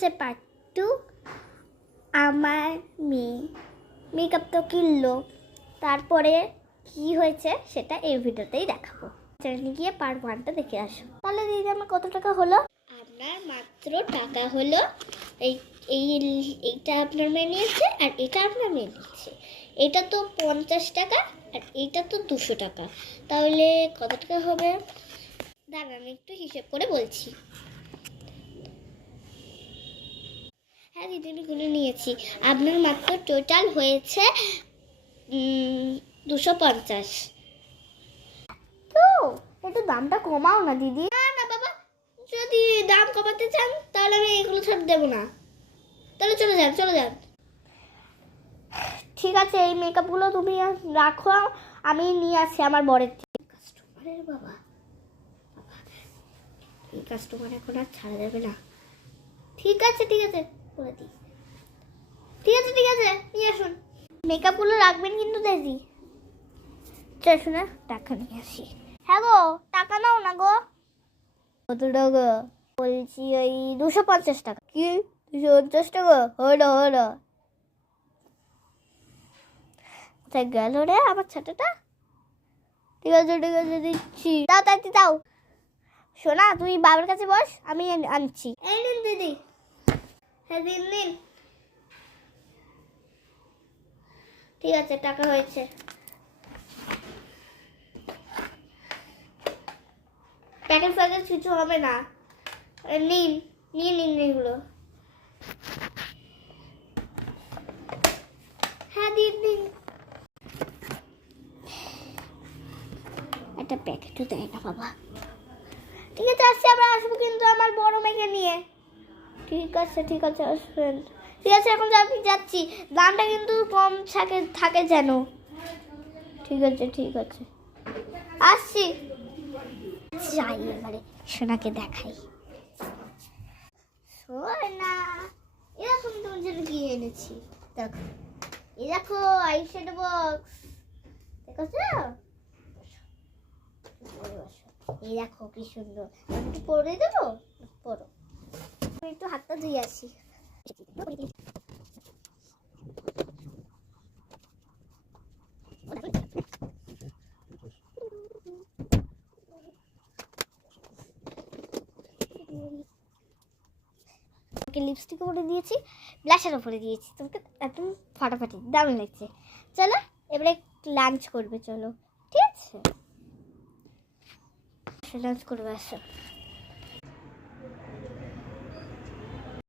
হচ্ছে পার্ট 2। আমার মেয়ে মেকআপ তো কিনলো, তারপরে কি হয়েছে সেটা এই ভিডিওতেই দেখাবো। চ্যানেলে গিয়ে পার্ট 1টা দেখে আসো। তাহলে দিদি আমার কত টাকা হলো? আপনার মাত্র টাকা হলো এইটা আপনার মেয়ে নিয়েছে আর এটা আপনার মেয়ে নিয়েছে। এটা তো 50 টাকা আর এটা তো 200 টাকা। তাহলে কত টাকা হবে? দাঁড়ান আমি একটু হিসেব করে বলছি। হ্যাঁ দিদি আমি গুনে নিয়েছি। আপনার মাত্র টোটাল হয়েছে 250। তো একটু দামটা কমাও না দিদি। না না বাবা, যদি দাম কমাতে চান তাহলে আমি এগুলো ছাড় দেবো না। তাহলে চলে যান চলে যান। ঠিক আছে, এই মেকআপগুলো তুমি রাখো, আমি নিয়ে আসছি আমার বরের থেকে। কাস্টমারের বাবা, এই কাস্টমার এখন আর ছাড়া যাবে না। ঠিক আছে করে দিই। ঠিক আছে নিয়ে আসুন। মেকআপগুলো রাখবেন কিন্তু দিদি। চল শোনা, টাকা নিয়ে আসি। হ্যাঁ গো, টাকা নাও না গো। কত টাকা? বলছি ওই 250 টাকা। কি 250 টাকা? হলো কোথায় গেল রে আমার ছাটাটা? ঠিক আছে দিচ্ছি। দাও তাড়াতাড়ি দাও। শোনা তুই বাবার কাছে বস, আমি আনছি। এই নিন দিদি। হ্যাঁ দিন। ঠিক আছে, টাকা হয়েছে। প্যাকেট কিছু হবে না। নিন এগুলো। হ্যাঁ দিন। একটা প্যাকেটও দেয় না বাবা। ঠিক আছে আসছি, আবার আসবো কিন্তু আমার বড় মেয়েকে নিয়ে। ঠিক আছে আসবেন। ঠিক আছে এখন আমি যাচ্ছি, দামটা কিন্তু কম থাকে যেন। ঠিক আছে আসছি। যাই এবারে সোনাকে দেখাই। সোনা, এরকম তোমার জন্য কি এনেছি দেখো। দেখো আইশ্যাডো বক্স দেখো। এই দেখো কি সুন্দর। আমি একটু পরে দেবো, পরো। আমি একটু হাতটা ধুয়ে আসি। লিপস্টিকও পরে দিয়েছি, ব্লাশারও পরে দিয়েছি। তোমাকে একদম ফাটাফাটি দারুণ লাগছে। চলো এবারে লাঞ্চ করবে, চলো। ঠিক আছে লাঞ্চ করবে, আসো।